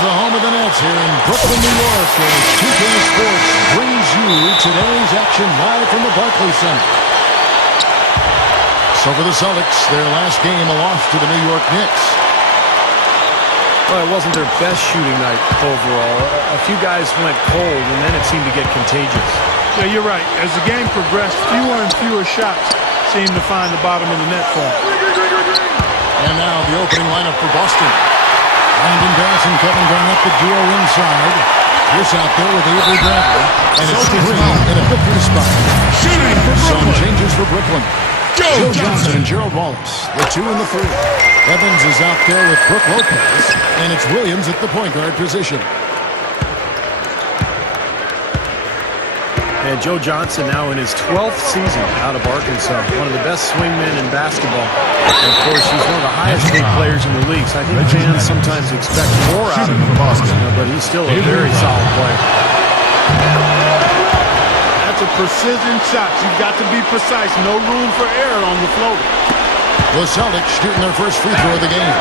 the home of the Nets here in Brooklyn, New York, as 2K Sports brings you today's action live from the Barclays Center. So for the Celtics, their last game, a loss to the New York Knicks. Well, it wasn't their best shooting night overall. A few guys went cold, and then it seemed to get contagious. Yeah, you're right. As the game progressed, fewer and fewer shots seemed to find the bottom of the net for them. And now the opening lineup for Boston. Brandon Bass and Kevin Garnett, the duo inside. Pierce out there with Avery Bradley. And it's Green in a 50 spot. Shooting for Some Brooklyn. changes for Brooklyn. Joe Johnson and Gerald Wallace, the 2 and the 3. Evans is out there with Brook Lopez. And it's Williams at the point guard position. And Joe Johnson now in his 12th season out of Arkansas. One of the best swingmen in basketball. And of course, he's one of the highest paid players in the league. So I think fans sometimes expect more out of him. But he's still a very solid player. That's a precision shot. You've got to be precise. No room for error on the floater. The Celtics shooting their first free throw of the game.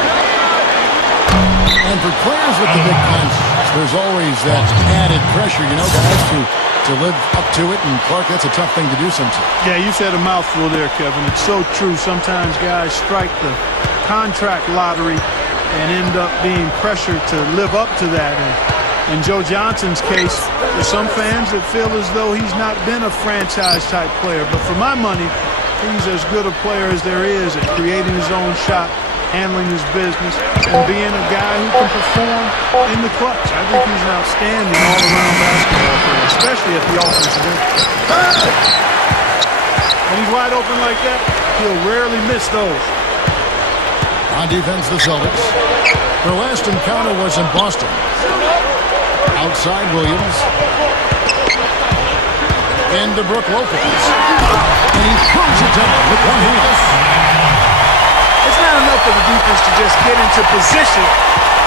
And for players with the big contracts, there's always that added pressure, you know, guys, to live up to it. And Clark, that's a tough thing to do sometimes. Yeah, you said a mouthful there, Kevin. It's so true. Sometimes guys strike the contract lottery and end up being pressured to live up to that. And in Joe Johnson's case, there's some fans that feel as though he's not been a franchise-type player. But for my money, he's as good a player as there is at creating his own shot, handling his business, and being a guy who can perform in the clutch. I think he's an outstanding all-around basketball player, especially at the offensive end. When he's wide open like that, he'll rarely miss those. On defense, the Celtics. Their last encounter was in Boston. Outside Williams. Into Brook Lopez. And he throws it down with one hand. It's not enough for the defense to just get into position.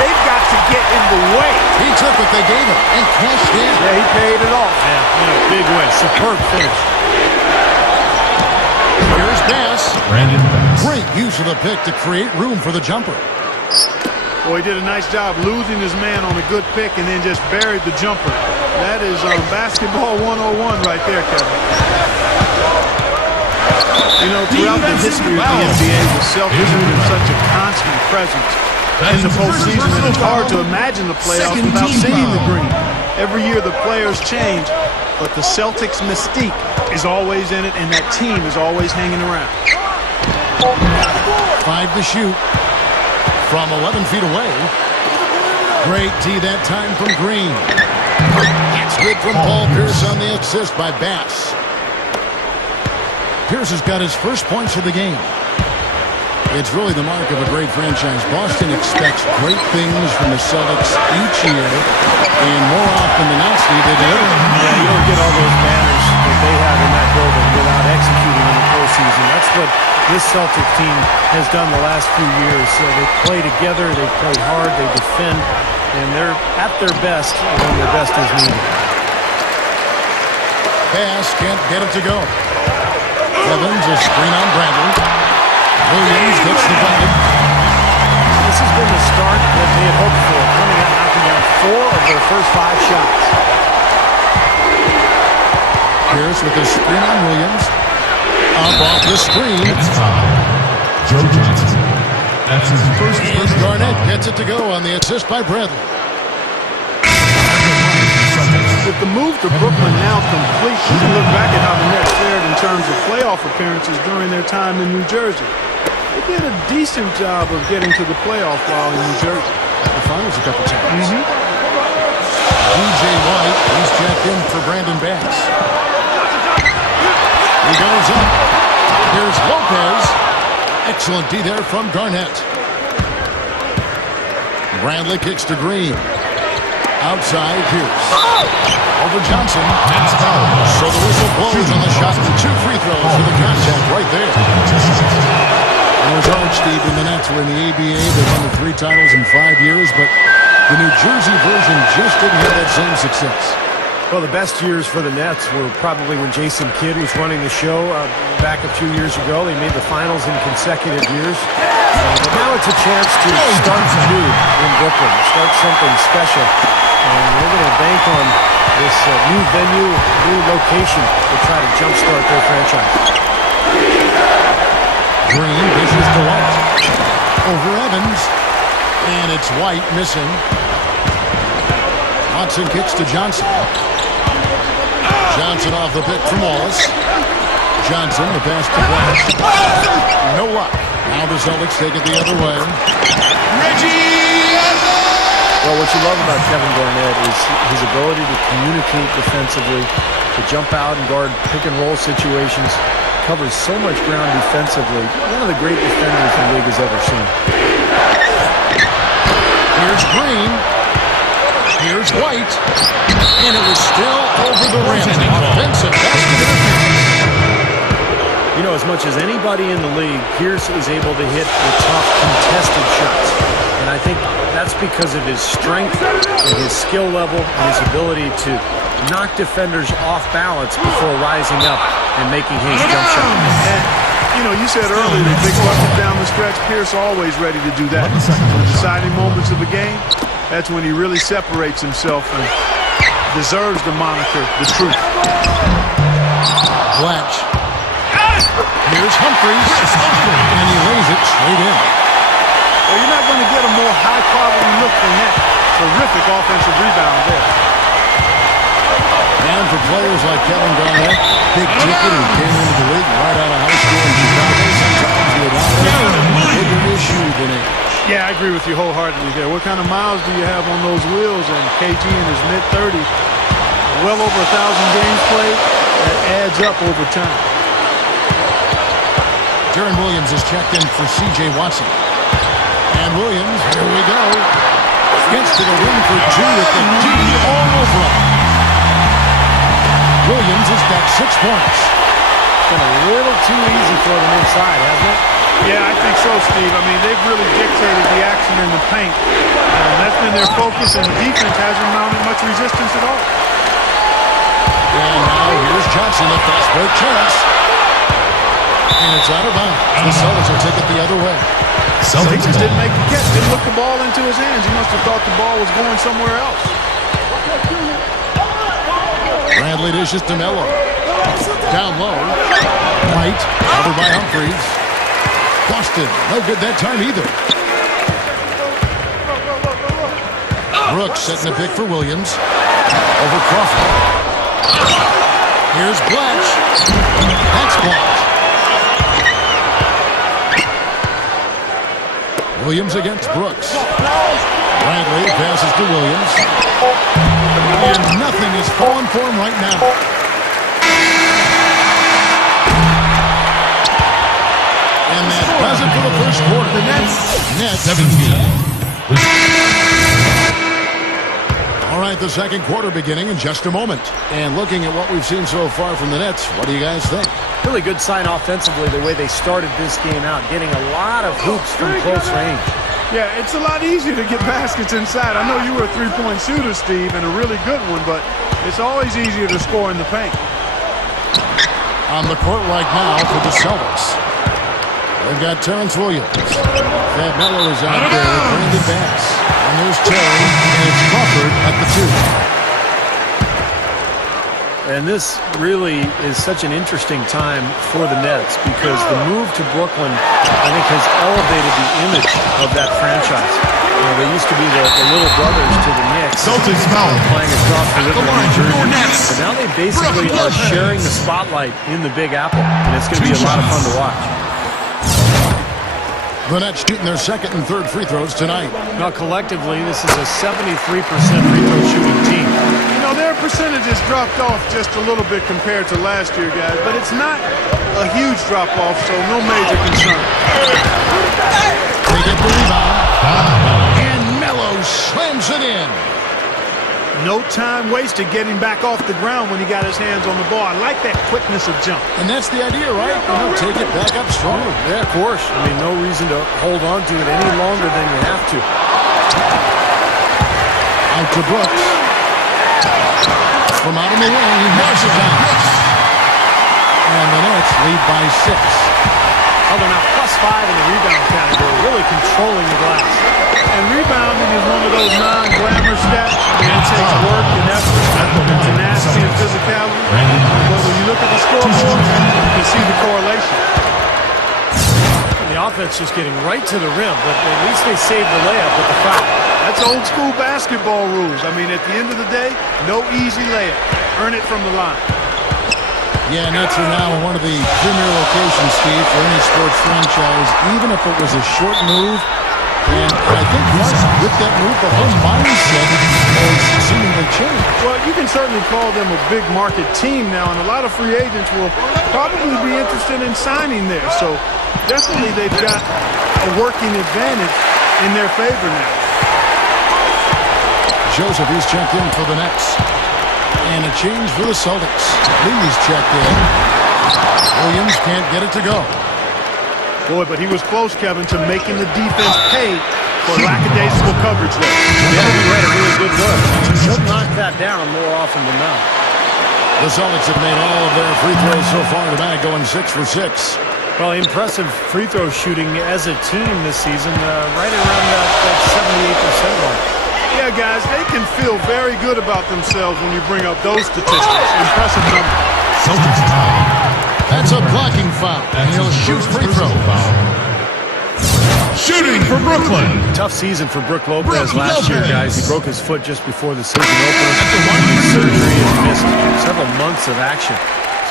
They've got to get in the way. He took what they gave him and cashed in. Yeah, he paid it off. Yeah, big win. Superb finish. Here's Bass. Brandon Bass. Great use of the pick to create room for the jumper. Boy, he did a nice job losing his man on a good pick and then just buried the jumper. That is basketball 101 right there, Kevin. You know, throughout the history of the NBA, the Celtics have been such a constant presence in the postseason, and it's hard to imagine the playoffs without seeing the green. Every year the players change, but the Celtics' mystique is always in it, and that team is always hanging around. 5 to shoot from 11 feet away. Great D that time from Green. That's good from Paul Pierce on the assist by Bass. Pierce has got his first points of the game. It's really the mark of a great franchise. Boston expects great things from the Celtics each year, and more often than not, Steve, they deliver. Yeah, you don't get all those banners that they have in that building without executing in the postseason. That's what this Celtic team has done the last few years. They play together, they play hard, they defend, and they're at their best when their best is needed. Bass can't get it to go. Evans, a screen on Bradley. Williams gets the bucket. This has been the start that they had hoped for, coming out knocking down 4 of their first 5 shots. Pierce with a screen on Williams. Up off the screen. It's foul. Joe Johnson. That's his first And Garnett gets it to go on the assist by Bradley. With the move to Brooklyn now complete, you can look back at how the Nets fared in terms of playoff appearances during their time in New Jersey. They did a decent job of getting to the playoff while in New Jersey. The finals a couple times. DJ White, he's checked in for Brandon Bass. He goes up. Here's Lopez. Excellent D there from Garnett. Bradley kicks to Green. Outside, Pierce. Over Johnson. So the whistle blows on the shot. 2 free throws for the contact right there. It was hard, Steve, when the Nets were in the ABA. They won the 3 titles in 5 years, but the New Jersey version just didn't have that same success. Well, the best years for the Nets were probably when Jason Kidd was running the show back a few years ago. They made the finals in consecutive years. But now it's a chance to start new in Brooklyn, start something special. And we're going to bank on this new venue, new location to try to jumpstart their franchise. Green dishes to White. Over Evans. And it's White missing. Watson kicks to Johnson. Johnson off the pick from Wallace. Johnson, the pass to Blanche. No luck. Now the Celtics take it the other way. Well, what you love about Kevin Garnett is his ability to communicate defensively, to jump out and guard pick-and-roll situations, covers so much ground defensively. One of the great defenders the league has ever seen. Here's Green. Here's White. And it was still over the rim. Offensive basket interference. You know, as much as anybody in the league, Pierce is able to hit the tough contested shots. And I think that's because of his strength and his skill level and his ability to knock defenders off balance before rising up and making his jump shot. And, you know, you said earlier that big bucket down the stretch, Pierce always ready to do that. In the deciding moments of the game, that's when he really separates himself and deserves the moniker, the truth. Blanche. Here's Humphries. And he lays it straight in. Well, you're not going to get a more high-quality look than that. Terrific offensive rebound there. And for players like Kevin Garnett, big ticket who came into the league right out of high school in Chicago, sometimes the adoption is a bigger issue than age. Yeah, I agree with you wholeheartedly there. What kind of miles do you have on those wheels? And KG in his mid-30s, well over 1,000 games played, that adds up over time. Deron Williams is checked in for C.J. Watson. And Williams, here we go, gets to the rim for two with the D all over him. Williams has got 6 points. It's been a little too easy for them inside, hasn't it? Yeah, I think so, Steve. I mean, they've really dictated the action in the paint. That's been their focus, and the defense hasn't mounted much resistance at all. And now here's Johnson, a fast break chance. And it's out of bounds. The Celtics will take it the other way. Celtics didn't make the catch. Didn't look the ball into his hands. He must have thought the ball was going somewhere else. Bradley dishes to Melo. Down low. White, covered by Humphries. Boston, no good that time either. Brooks setting the pick for Williams. Over Crawford. Here's Blanche. That's blocked. Williams against Brooks. Bradley passes to Williams. And nothing is falling for him right now. And that does it for the first quarter. The Nets 17. All right, the second quarter beginning in just a moment. And looking at what we've seen so far from the Nets, what do you guys think? Really good sign offensively the way they started this game out, getting a lot of hoops from close range. Yeah, it's a lot easier to get baskets inside. I know you were a three-point shooter, Steve, and a really good one, but it's always easier to score in the paint. On the court right now for the Celtics. They've got Terrence Williams. Fab Melo is out there with Brandon Bass. And there's Terry, and it's Crawford at the 2. And this really is such an interesting time for the Nets because the move to Brooklyn, I think, has elevated the image of that franchise. You know, they used to be the little brothers to the Knicks. Celtics foul. Playing across the river in New Jersey. Nets. But now they basically are sharing the spotlight in the Big Apple. And it's going to be a lot of fun to watch. The Nets shooting their second and third free throws tonight. Now, collectively, this is a 73% free throw shooting team. You know, their percentages dropped off just a little bit compared to last year, guys, but it's not a huge drop-off, so no major concern. They get the rebound. And Melo slams it in. No time wasted getting back off the ground when he got his hands on the ball. I like that quickness of jump. And that's the idea, right? You know, take it back up strong. Yeah, of course. I mean, no reason to hold on to it any longer than you have to. Out to Brooks. From out in the wing, he knocks it down. And the Nets lead by 6. Oh, they're now +5 in the rebound category. They're really controlling the glass. And rebounding is one of those non-glamour stats. I mean, it takes work and effort and tenacity and physicality. But when you look at the scoreboard, you can see the correlation. The offense just getting right to the rim, but at least they saved the layup with the foul. That's old school basketball rules. I mean, at the end of the day, no easy layup. Earn it from the line. Yeah, Nets are now in one of the premier locations, Steve, for any sports franchise, even if it was a short move. And I think with that move, the whole mindset has seemingly changed. Well, you can certainly call them a big market team now, and a lot of free agents will probably be interested in signing there. So definitely they've got a working advantage in their favor now. Joseph, he's checked in for the Nets. And a change for the Celtics. Lee's checked in. Williams can't get it to go. Boy, but he was close, Kevin, to making the defense pay for lackadaisical coverage there. Yeah, he had a really good look. He'll knock that down more often than not. The Celtics have made all of their free throws so far tonight, going 6 for 6. Well, impressive free throw shooting as a team this season, right around that 78% mark. Yeah, guys, they can feel very good about themselves when you bring up those statistics. Impressive number. Celtics time. That's a blocking foul, and he'll shoot free throw. Shooting for Brooklyn. Tough season for Brook Lopez Brook last year, Lopez. guys. He broke his foot just before the season opened. Surgery and missed several months of action.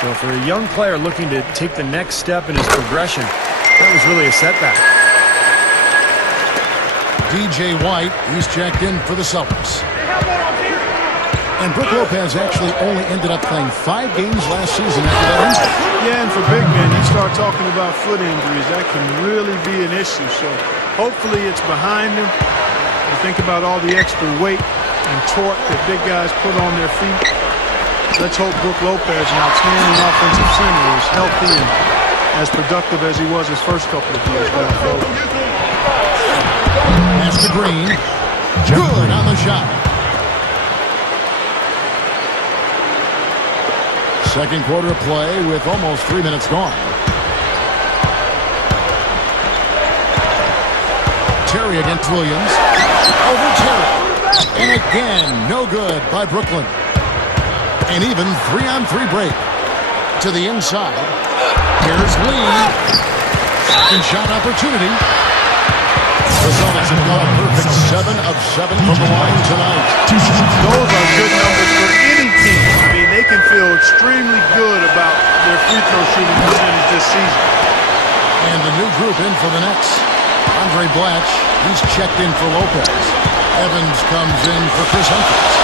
So for a young player looking to take the next step in his progression, that was really a setback. DJ White, he's checked in for the Celtics. And Brook Lopez actually only ended up playing 5 games last season after that injury. Yeah, and for big men, you start talking about foot injuries. That can really be an issue. So hopefully it's behind him. You think about all the extra weight and torque that big guys put on their feet. Let's hope Brook Lopez, an outstanding offensive center, is healthy and as productive as he was his first couple of years going forward. Pass to Green. Good on the shot. Second quarter of play with almost 3 minutes gone. Terry against Williams. Over Terry. And again, no good by Brooklyn. And even 3-on-3 break. To the inside. Here's Lee. Second shot opportunity. The Celtics have got a perfect 7 of 7 from the line tonight. Those are good numbers for any team. I mean, they can feel extremely good about their free throw shooting percentage this season. And the new group in for the Nets. Andre Blatch, he's checked in for Lopez. Evans comes in for Chris Humphries.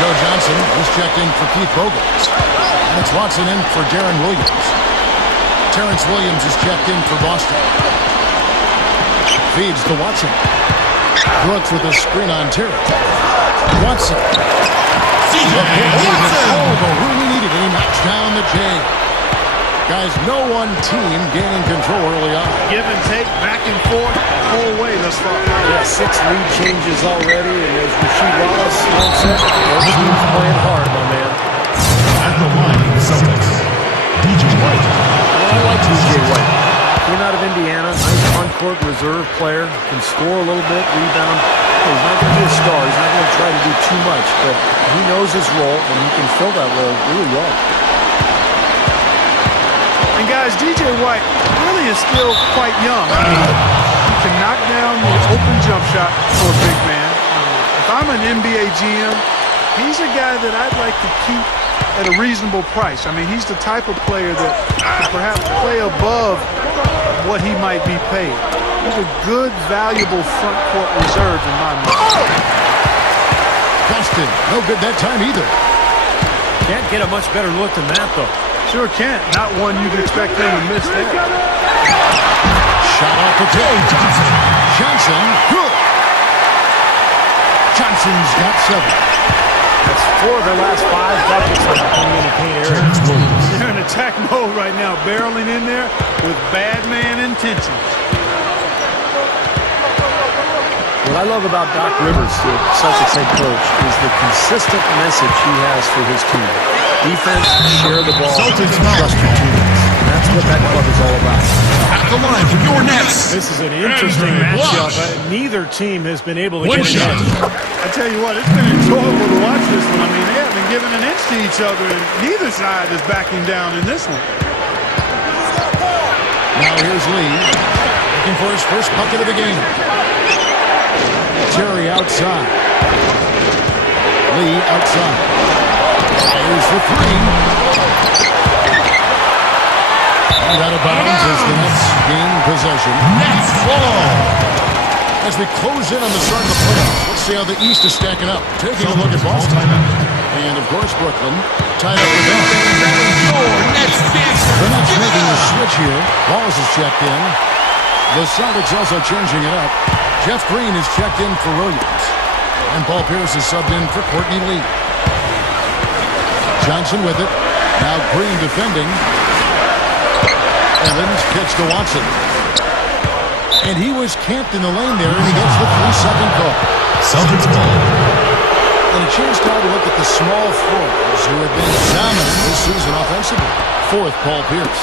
Joe Johnson, he's checked in for Keith Bogans. And it's Watson in for Darren Williams. Terrence Williams is checked in for Boston. Feeds to Watson. Brooks with a screen on Terry. Watson. Oh, but really needed it. He knocks down the J. Guys, no one team gaining control early on. Give and take, back and forth, the whole way thus far. Yeah, 6 lead changes already, and as Rasheed Wallace once said, both teams playing hard, my man. At the line, the Celtics. DJ White. Well, I like DJ White. Came out of Indiana, nice on-court reserve player, can score a little bit, rebound. He's not going to be a star. He's not going to try to do too much, but he knows his role, and he can fill that role really well. And guys, DJ White really is still quite young. I mean, he can knock down the open jump shot for a big man. If I'm an NBA GM, he's a guy that I'd like to keep at a reasonable price. I mean, he's the type of player that can perhaps play above what he might be paid. He's a good, valuable front court reserve in my mind. Boston, no good that time either. Can't get a much better look than that, though. Sure can't. Not one you'd expect him to miss there. Shot off the tee. Johnson, good. Johnson's got 7. That's 4 of their last 5 buckets now coming in the paint area. They're in attack mode right now, barreling in there with bad man intentions. What I love about Doc Rivers, the Celtics head coach, is the consistent message he has for his team. Defense, share the ball, Celtics trust your teammates. And that's what that club is all about. At the line for your Nets. This is an interesting matchup. Neither team has been able to One get it shot. in. I tell you what, it's been enjoyable to watch this one. I mean, they haven't given an inch to each other, and neither side is backing down in this one. Now here's Lee, looking for his first bucket of the game. Terry outside. Lee outside. Fires for three. And out of bounds as the Nets gain possession. Nets ball. As we close in on the start of the playoffs, let's see how the East is stacking up. Taking a look at Boston. And, of course, Brooklyn tied up with them. The Nets making a switch here. Wallace is checked in. The Celtics also changing it up. Jeff Green is checked in for Williams. And Paul Pierce is subbed in for Courtney Lee. Johnson with it. Now Green defending. Evans kicks to Watson. And he was camped in the lane there, and he gets the 3-second call. Celtics ball. And a chance now to look at the small forwards who have been dominant this season offensively. Fourth, Paul Pierce.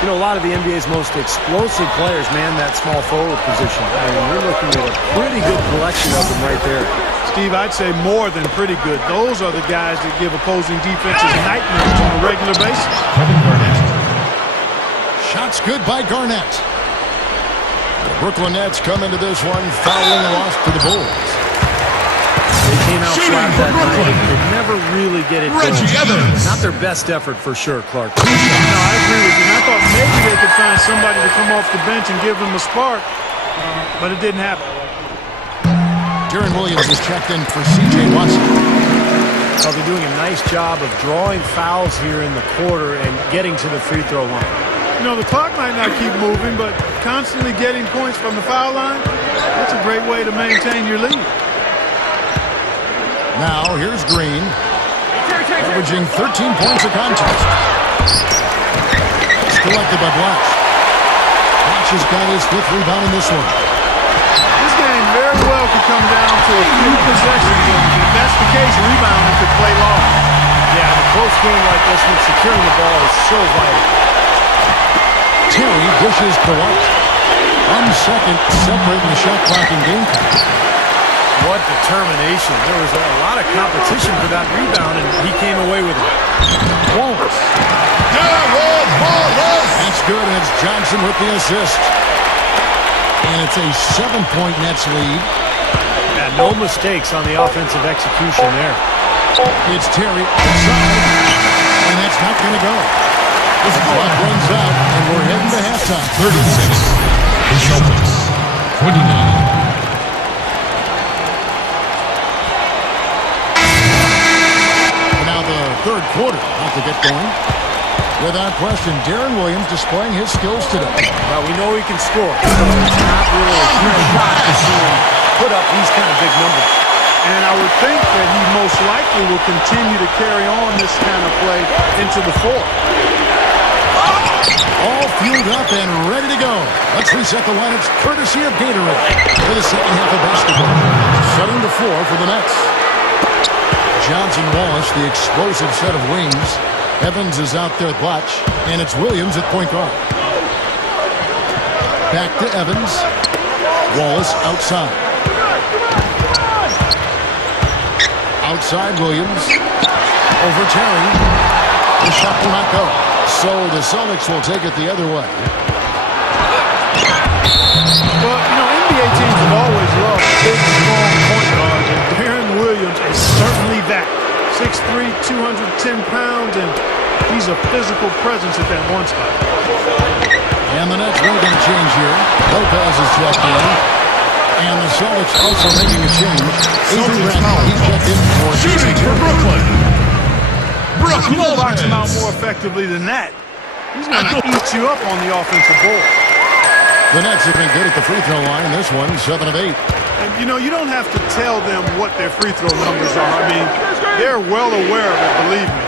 You know, a lot of the NBA's most explosive players man that small forward position. I mean, we're looking at a pretty good collection of them right there. Steve, I'd say more than pretty good. Those are the guys that give opposing defenses nightmares on a regular basis. Kevin Garnett. Shots good by Garnett. The Brooklyn Nets come into this one following a loss to the Bulls. They came out Shooting flat for that night. Brooklyn. They never really get it Reggie going. Evans. Not their best effort for sure, Clark. No, I agree with you. And I thought maybe they could find somebody to come off the bench and give them a spark, but it didn't happen. Darren Williams is checked in for C.J. Watson. They'll be doing a nice job of drawing fouls here in the quarter and getting to the free throw line. You know, the clock might not keep moving, but constantly getting points from the foul line, that's a great way to maintain your lead. Now, here's Green, averaging 13 points a contest. It's collected by Blash. Blash has got his fifth rebound in this one. This game very well could come down to a few possessions, and if that's the case, rebounding could play long. Yeah, in a close game like this one, securing the ball is so vital. Terry dishes to White. 1 second separating the shot clock and game clock. What determination. There was a lot of competition for that rebound, and he came away with it. Wallace. That's good, and it's Johnson with the assist. And it's a 7-point Nets lead. Yeah, no mistakes on the offensive execution there. It's Terry inside, and that's not going to go. This clock runs out, and we're heading to halftime. 36. The Celtics. 29. Now the third quarter about to get going. Without question, Darren Williams displaying his skills today. Well, we know he can score, so it's not really a huge shock to see him put up these kind of big numbers. And I would think that he most likely will continue to carry on this kind of play into the fourth. All fueled up and ready to go. Let's reset the lineups courtesy of Gatorade for the second half of basketball. Setting the floor for the Nets. Johnson, Wallace, the explosive set of wings. Evans is out there with Blatch, and it's Williams at point guard. Back to Evans. Wallace outside. Outside Williams. Over Terry. The shot will not go. So the Celtics will take it the other way. Well, you know, NBA teams have always loved big, strong point guards, and Darren Williams is certainly that. 6'3", 210 pounds, and he's a physical presence at that one spot. And the Nets will get a change here. Lopez is checked in. And the Celtics also making a change. Celtics foul. He's checked in for Shooting for Brooklyn. Brook You can box him out Lopez. more effectively than that. He's going to eat you up on the offensive board. The Nets have been good at the free throw line in this one, 7 of 8. And, you know, you don't have to tell them what their free throw numbers are. I mean, they're well aware of it, believe me.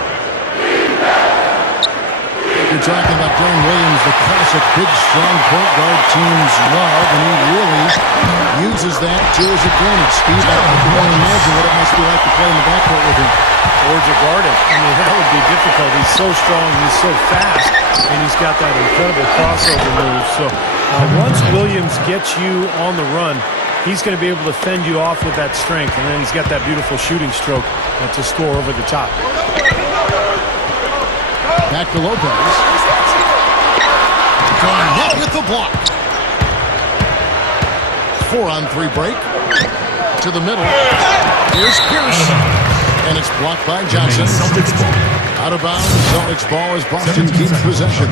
You're talking about Darren Williams, the classic big, strong point guard teams love, and he really Uses that to his advantage. Speed, I can only imagine what it must be like to play in the backcourt with him. Or to guard him. I mean, that would be difficult. He's so strong, he's so fast, and he's got that incredible crossover move. So once Williams gets you on the run, he's going to be able to fend you off with that strength, and then he's got that beautiful shooting stroke to score over the top. Back to Lopez. Garnett with the block. 4-on-3 break. To the middle. Here's Pierce. And it's blocked by Johnson. Out of bounds. Celtics ball as Boston keeps possession.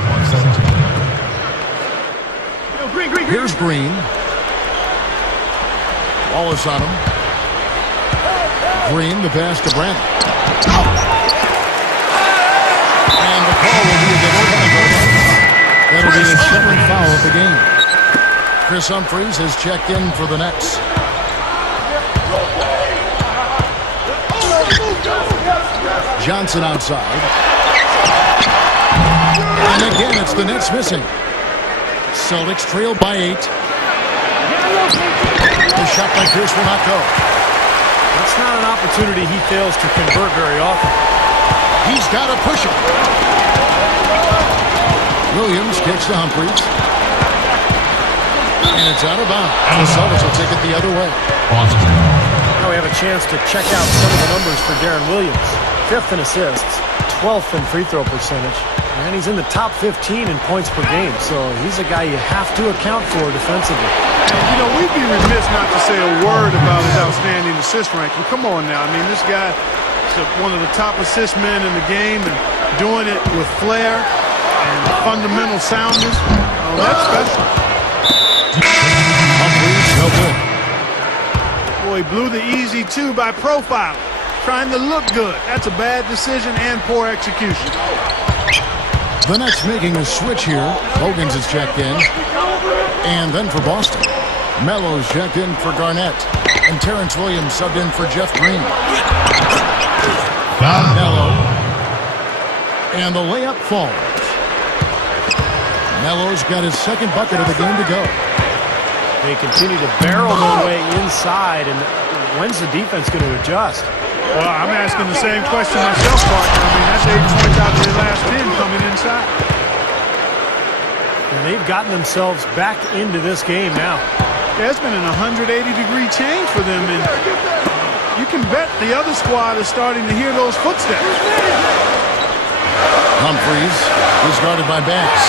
Here's Green. Wallace on him. Green, the pass to Brent. And the call will be against Lopez. That'll be his second foul of the game. Chris Humphries has checked in for the Nets. Johnson outside. And again, it's the Nets missing. Celtics trail by 8. The shot by Pierce will not go. That's not an opportunity he fails to convert very often. He's got to push it. Williams kicks to Humphries. And it's out of bounds. The Celtics will take it the other way. Now we have a chance to check out some of the numbers for Darren Williams. 5th in assists, 12th in free throw percentage, and he's in the top 15 in points per game. So he's a guy you have to account for defensively. And, you know, we'd be remiss not to say a word about his outstanding assist ranking. Come on now. I mean, this guy is one of the top assist men in the game and doing it with flair and fundamental soundness. Oh, that's special. Humphries, no good. Boy, he blew the easy 2 by profile. Trying to look good. That's a bad decision and poor execution. The Nets making a switch here. Hogan's is checked in. And then for Boston, Melo's checked in for Garnett. And Terrence Williams subbed in for Jeff Green. Melo. And the layup falls. Melo's got his second bucket of the game to go. They continue to barrel their way inside, and when's the defense going to adjust? Well, I'm asking the same question myself, partner. I mean, that's 8 points out of their last 10 coming inside. And they've gotten themselves back into this game now. Yeah, it's been an 180-degree change for them, and you can bet the other squad is starting to hear those footsteps. Humphries is guarded by Bass.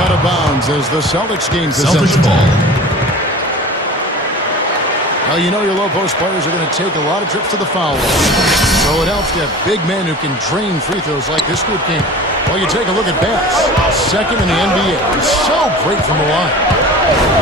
Out of bounds as the Celtics gain possession. Celtics ball. Now, you know your low post players are going to take a lot of trips to the foul line. So it helps to have big men who can drain free throws like this group can. Well, you take a look at Bass, second in the NBA. He's so great from the line.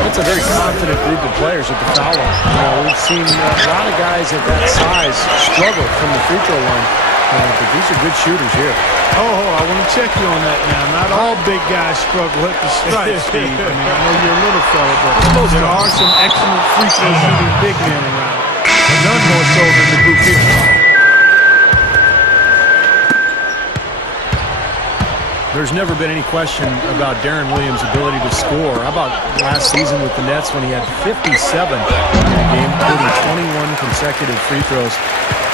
It's a very confident group of players at the foul line. You know, we've seen a lot of guys at that size struggle from the free throw line. But these are good shooters here. Oh, I want to check you on that now. Not all big guys struggle at the stripe, Steve. I mean, I know you're a little fella, but there are some excellent free throw shooting big men around. None more so than the group here. There's never been any question about Darren Williams' ability to score. How about last season with the Nets when he had 57 in a game, including 21 consecutive free throws.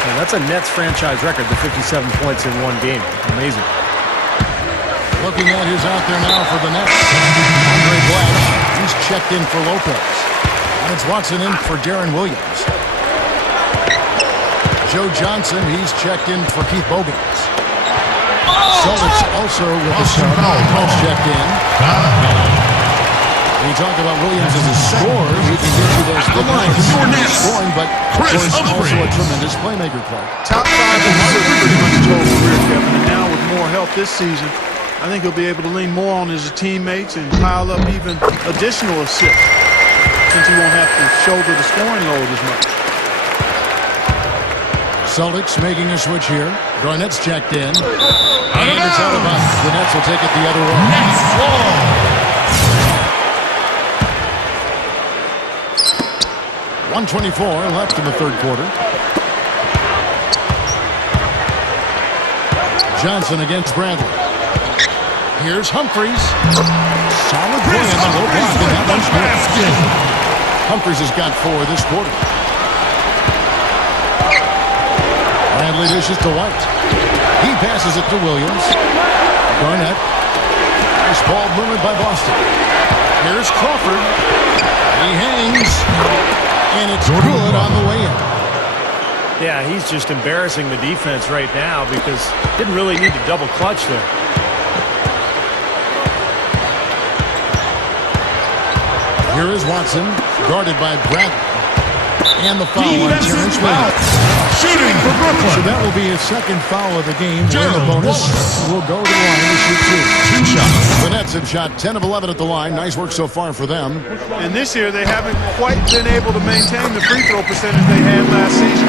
And that's a Nets franchise record, the 57 points in one game. Amazing. Looking at who's out there now for the Nets. Andre Black, he's checked in for Lopez. And it's Watson in for Darren Williams. Joe Johnson, he's checked in for Keith Bogans. Celtics also with the sub. Coach checked in. We talk about Williams as a scorer. He can get you those big lines scoring, but Chris also a tremendous playmaker play. Top 5 in pretty much his whole career, Kevin, and now with more help this season, I think he'll be able to lean more on his teammates and pile up even additional assists since he won't have to shoulder the scoring load as much. Celtics making a switch here. Garnett's checked in. And it's out of bounds. The Nets will take it the other way. Nets ball. 1:24 left in the third quarter. Johnson against Bradley. Here's Humphries. Solid play on the low block, and that one's missed. Humphries has got 4 this quarter. Bradley dishes to White. He passes it to Williams. Garnett. Nice ball movement by Boston. Here's Crawford. He hangs. And it's good on the way in. Yeah, he's just embarrassing the defense right now because didn't really need to double clutch there. Here is Watson, guarded by Bradley. And the foul on Terrence Williams. Shooting for Brooklyn. So that will be his second foul of the game. We're in the bonus. We'll go to the line to shoot 2. 2 shots. The Nets have shot 10 of 11 at the line. Nice work so far for them. And this year, they haven't quite been able to maintain the free throw percentage they had last season.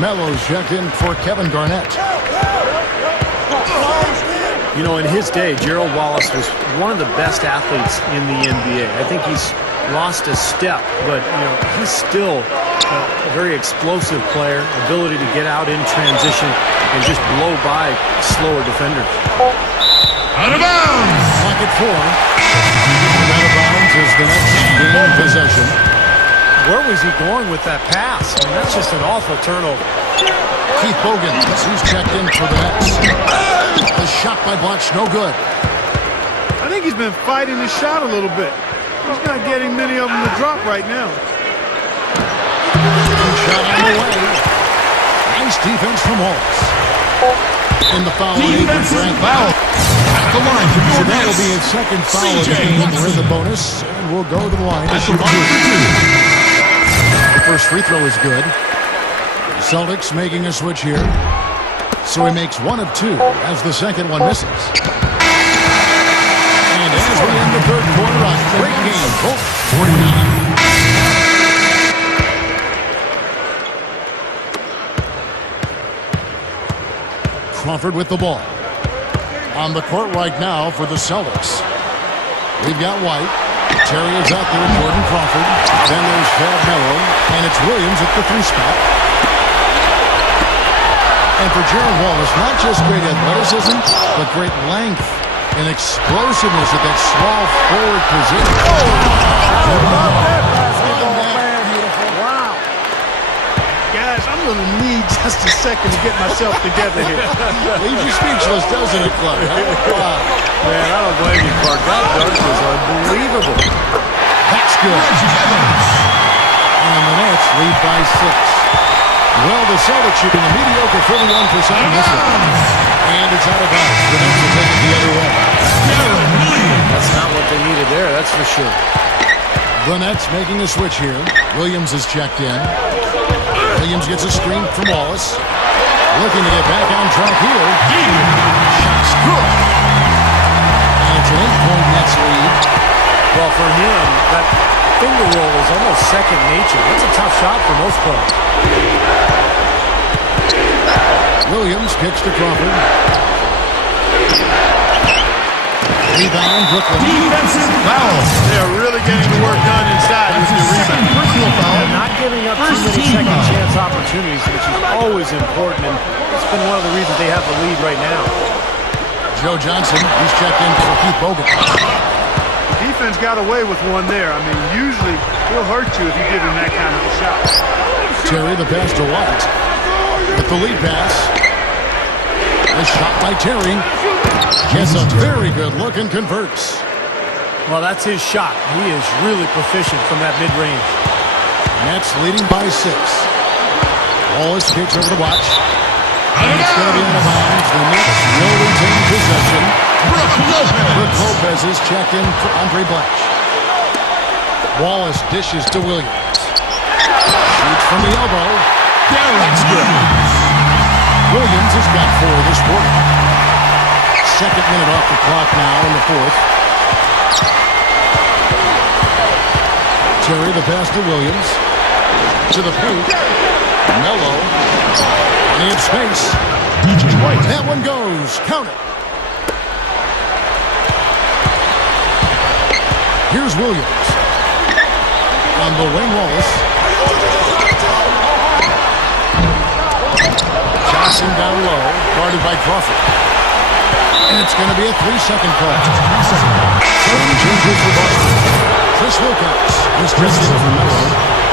Melo's checked in for Kevin Garnett. You know, in his day, Gerald Wallace was one of the best athletes in the NBA. I think he's lost a step, but, you know, he's still a very explosive player, ability to get out in transition and just blow by slower defenders. Out of bounds. Clock at 4. Out of bounds is the Nets gain possession. Where was he going with that pass? I mean, that's just an awful turnover. Keith Bogan, he's checked in for the Nets. The shot by Bunch, no good. I think he's been fighting his shot a little bit. He's not getting many of them to drop right now. Shot on the way. Nice defense from Wallace. In the foul. Defensive foul. At the line for So your that'll Nets. be his second foul of the game. We're in the bonus, and we'll go to the line to At the shoot 2. line for 2. The first free throw is good. Celtics making a switch here. So he makes 1 of 2 as the second one misses. And as we end the third quarter, a great game. 49. Crawford with the ball. On the court right now for the Celtics. We've got White. Terry is out there, Jordan Crawford. Then there's Fab Melo. And it's Williams at the 3 spot. And for Gerald Wallace, not just great athleticism, but great length and explosiveness at that small forward position. Wow. Guys, I'm going to need just a second to get myself together here. Leaves you speechless, doesn't it, Clark? Wow. Man, I don't blame you, Clark. That dunk was unbelievable. That's good. And the Nets lead by 6. Well, the Celtics shooting a mediocre 41% in this one. And it's out of bounds. The Nets will take it the other way. That's not what they needed there, that's for sure. The Nets making a switch here. Williams is checked in. Williams gets a screen from Wallace. Looking to get back on track here. Shot's good. And it's an 8-point Nets lead. Well, for him, that finger roll is almost second nature. That's a tough shot for most players. Williams kicks to Crawford. Rebound, Brooklyn. Defensive foul. They're really getting the work done inside with the rebound. Personal foul. Not giving up too many second chance opportunities, which is always important, and it's been one of the reasons they have the lead right now. Joe Johnson, he's checked in for Keith Bogan. Defense got away with one there. I mean, usually he'll hurt you if you give him that kind of a shot. Terry, the pass to White. With the lead pass. A shot by Terry. Gets a very good look and converts. Well, that's his shot. He is really proficient from that mid-range. Nets leading by 6. Wallace kicks over the watch. And it's going to be out of bounds. The Nets will retain possession. Brook Lopez is checked in for Andre Blatch. Wallace dishes to Williams. Shoots from the elbow. That's good. Williams has got 4 this quarter. Second minute off the clock now in the 4th. Terry, the pass to Williams. To the paint. Melo. And in space. That one goes. Count it. Here's Williams. On the wing, Wallace. Johnson down low. Guarded by Crawford. And it's going to be a 3-second call. Some changes for Boston. Chris Wilcox. just in for Miller.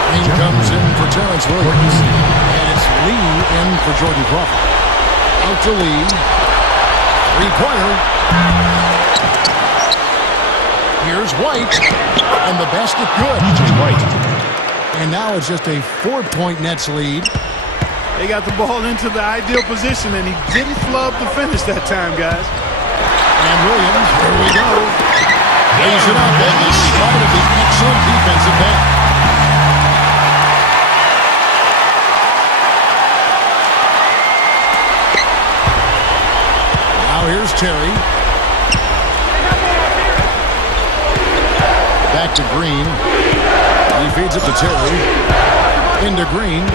Green comes in for Terrence Williams. And it's Lee in for Jordan Crawford. Out to Lee. Three-pointer. Here's White. And the basket good. DJ White. And now it's just a 4-point Nets lead. They got the ball into the ideal position, and he didn't flub the finish that time, guys. And Williams, here we go. Lays it up, and the start of the excellent defensive back. Now here's Terry. Back to Green. He feeds it to Terry. Into Green.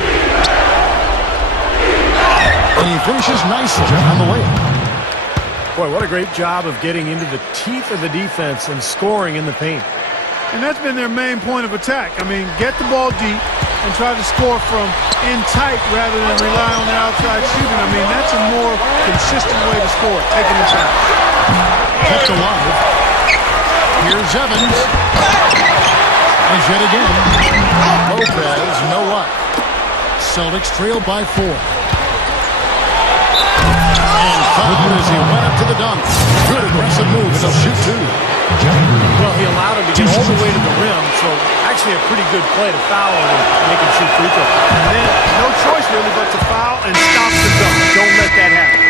And he finishes nicely on the way. Boy, what a great job of getting into the teeth of the defense and scoring in the paint. And that's been their main point of attack. I mean, get the ball deep and try to score from in tight rather than rely on the outside shooting. I mean, that's a more consistent way to score, taking the shot. Kept alive. Here's Evans. And yet again, Lopez, no luck. Celtics trail by 4. And fouled as he went up to the dunk. Good aggressive move, and they'll shoot 2. Well, he allowed him to get all the way to the rim, so actually a pretty good play to foul him and make him shoot free throws. And then no choice really but to foul and stop the dunk. Don't let that happen.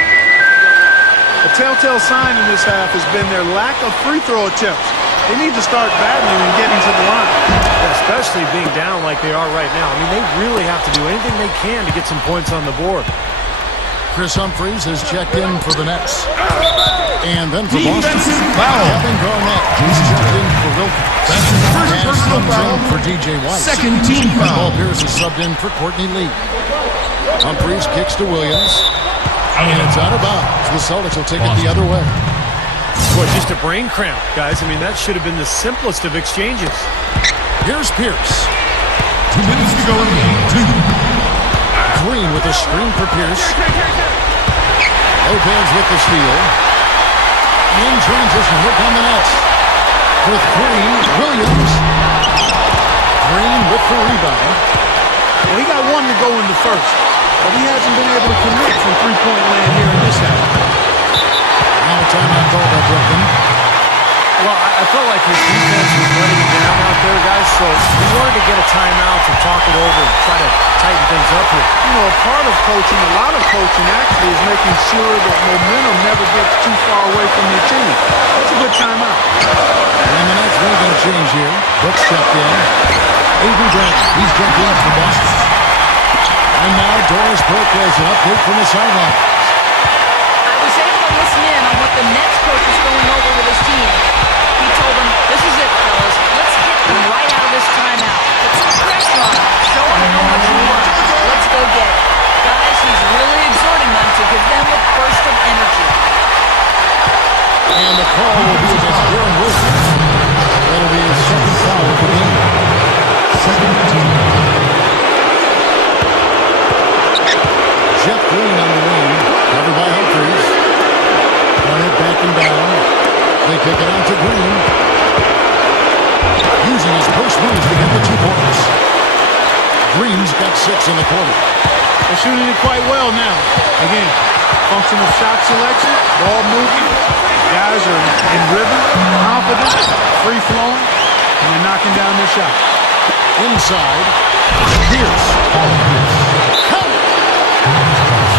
A telltale sign in this half has been their lack of free throw attempts. They need to start battling and getting to the line. Especially being down like they are right now. I mean, they really have to do anything they can to get some points on the board. Chris Humphries has checked in for the Nets. And then for Boston, Defensive foul. Kevin Garnett. He's checked in for Wilkins. First personal comes foul. in for DJ White. Second team Paul foul. Pierce is subbed in for Courtney Lee. Humphries kicks to Williams. And it's out of bounds. The Celtics will take it the other way. Boy, just a brain cramp, guys. I mean, that should have been the simplest of exchanges. Here's Pierce. 2 minutes to go in game 2. Green with a screen for Pierce. Lopez with the steal. In transition, here come the Nets. With Green, Williams. Green with the rebound. Well, he got 1 to go in the first, but he hasn't been able to commit from three-point land here in this half. Now a timeout call by Brooklyn. Well, I felt like his defense was letting him down out there, guys, so he wanted to get a timeout to talk it over and try to tighten things up here. You know, a part of coaching, a lot of coaching actually is making sure that momentum never gets too far away from your team. That's a good timeout. And the Nets are going to change here. Brooks checked in. Avery Grant, he's jumped in for Boston. And now Doris Burke has an update from the sideline. I was able to listen in on what the Nets coach is going over with his team. He told them, this is it, fellas. Let's hit them right out of this timeout. Put some pressure on them. Show them how much we want. Let's go get it. Guys, he's really exhorting them to give them a burst of energy. And the call will be against Darren Wilson. That'll be his second foul of the game. Second team. Jeff Green on the wing. Covered by Humphries. Garnett backing down. They kick it out to Green. Using his first moves to get the 2 points. Green's got 6 in the quarter. They're shooting it quite well now. Again, function of shot selection, ball moving. Guys are in rhythm, confident, free-flowing, and they're knocking down their shot. Inside. Pierce.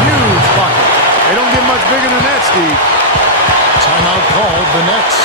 Huge bucket. They don't get much bigger than that, Steve. Timeout called the Nets.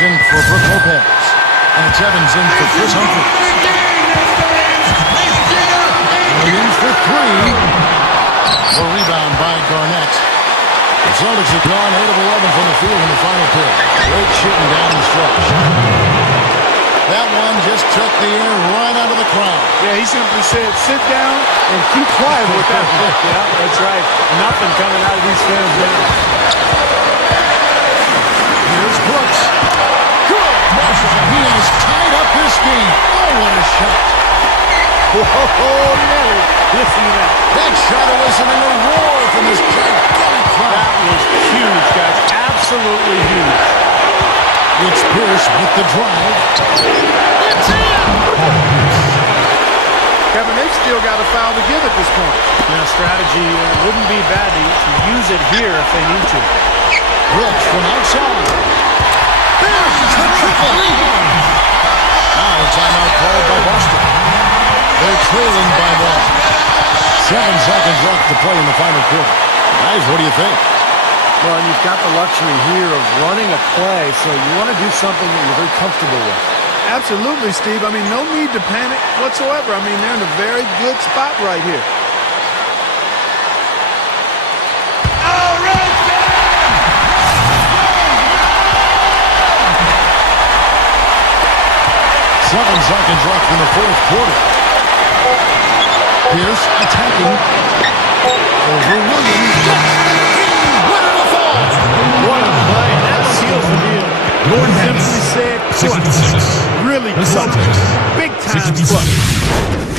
in for Brook Lopez. And it's Evans in for Chris Humphries. Williams for three. The rebound by Garnett. The Celtics have gone 8 of 11 from the field in the final period. Great shooting down the stretch. That one just took the air right out of the crowd. Yeah, he simply said, sit down and keep quiet with that one. Yeah, that's right. Nothing coming out of these fans now. Here's Brooks. Good. He has tied up this game. Oh, what a shot. Whoa, Nelly. Listen to that. That shot eliciting a roar from this gigantic crowd. That was huge, guys. Absolutely huge. It's Pierce with the drive. It's in! Kevin, they've still got a foul to give at this point. Yeah, strategy wouldn't be bad to use it here if they need to. Brooks from outside. Pierce is the triple. Now a timeout called by Boston. They're trailing by 1. 7 seconds left to play in the final quarter. Guys, what do you think? Well, and you've got the luxury here of running a play, so you want to do something that you're very comfortable with. Absolutely, Steve. I mean, no need to panic whatsoever. I mean, they're in a very good spot right here. All right, 7 seconds left in the fourth quarter. Pierce attacking. Over Williams. Winner to fall. What a play. That seals the deal. Your Simply next said, 66. really The clutch. Celtics. Big time 66. clutch.